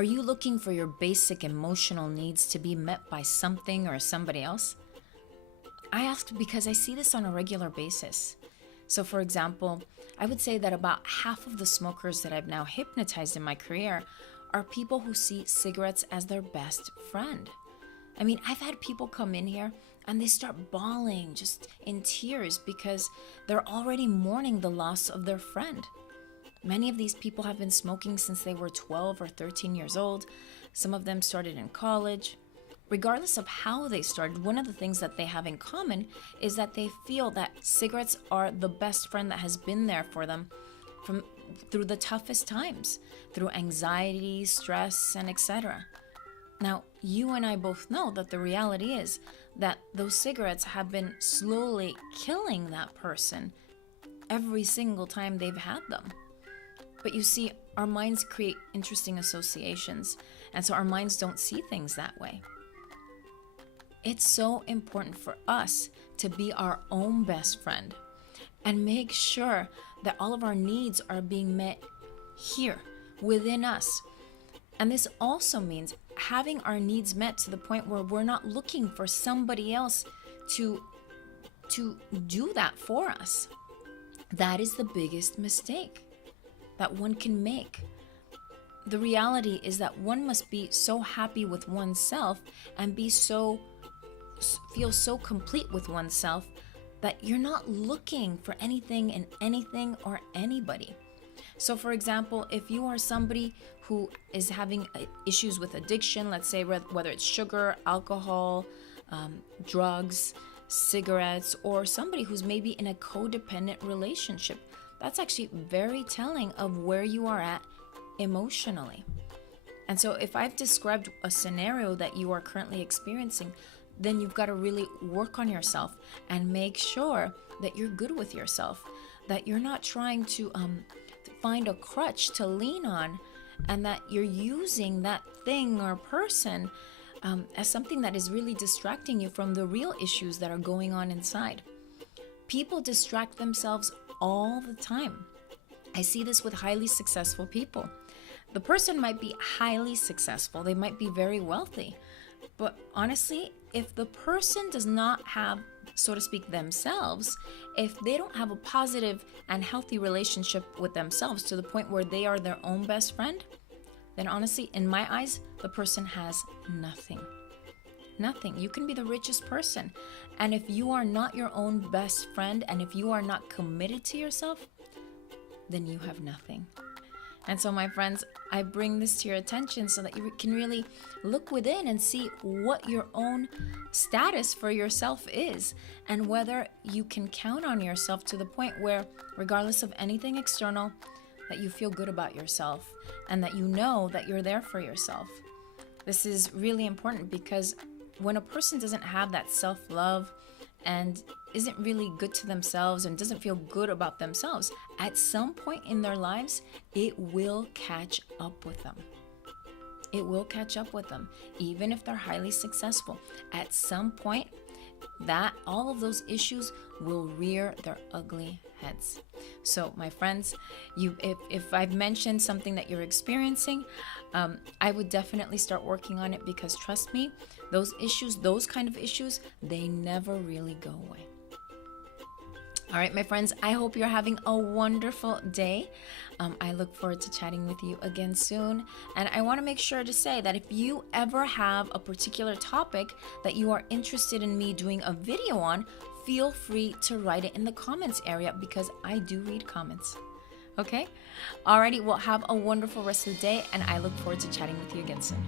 Are you looking for your basic emotional needs to be met by something or somebody else? I ask because I see this on a regular basis. So for example, I would say that about half of the smokers that I've now hypnotized in my career are people who see cigarettes as their best friend. I mean, I've had people come in here and they start bawling, just in tears, because they're already mourning the loss of their friend. Many of these people have been smoking since they were 12 or 13 years old. Some of them started in college. Regardless of how they started, one of the things that they have in common is that they feel that cigarettes are the best friend that has been there for them through the toughest times, through anxiety, stress, and etc. Now, you and I both know that the reality is that those cigarettes have been slowly killing that person every single time they've had them. But you see, our minds create interesting associations, and so our minds don't see things that way. It's so important for us to be our own best friend and make sure that all of our needs are being met here within us. And this also means having our needs met to the point where we're not looking for somebody else to do that for us. That is the biggest mistake that one can make. The reality is that one must be so happy with oneself and feel so complete with oneself that you're not looking for anything in anything or anybody. So for example, if you are somebody who is having issues with addiction, let's say whether it's sugar, alcohol, drugs, cigarettes, or somebody who's maybe in a codependent relationship, that's actually very telling of where you are at emotionally. And so if I've described a scenario that you are currently experiencing, then you've got to really work on yourself and make sure that you're good with yourself, that you're not trying to find a crutch to lean on, and that you're using that thing or person as something that is really distracting you from the real issues that are going on inside. People distract themselves all the time. I see this with highly successful people. The person might be highly successful, they might be very wealthy, but honestly, if the person does not have, so to speak, themselves, if they don't have a positive and healthy relationship with themselves to the point where they are their own best friend, then honestly, in my eyes, the person has nothing. Nothing. You can be the richest person, and if you are not your own best friend, and if you are not committed to yourself, then you have nothing. And so, my friends, I bring this to your attention so that you can really look within and see what your own status for yourself is, and whether you can count on yourself to the point where, regardless of anything external, that you feel good about yourself and that you know that you're there for yourself. This is really important because when a person doesn't have that self-love and isn't really good to themselves and doesn't feel good about themselves, at some point in their lives, it will catch up with them. It will catch up with them, even if they're highly successful. At some point, that all of those will rear their ugly heads. So, my friends, if I've mentioned something that you're experiencing, I would definitely start working on it, because trust me, those kind of issues, they never really go away. All right, my friends, I hope you're having a wonderful day. I look forward to chatting with you again soon. And I want to make sure to say that if you ever have a particular topic that you are interested in me doing a video on, feel free to write it in the comments area, because I do read comments. Okay? Alrighty, well, have a wonderful rest of the day, and I look forward to chatting with you again soon.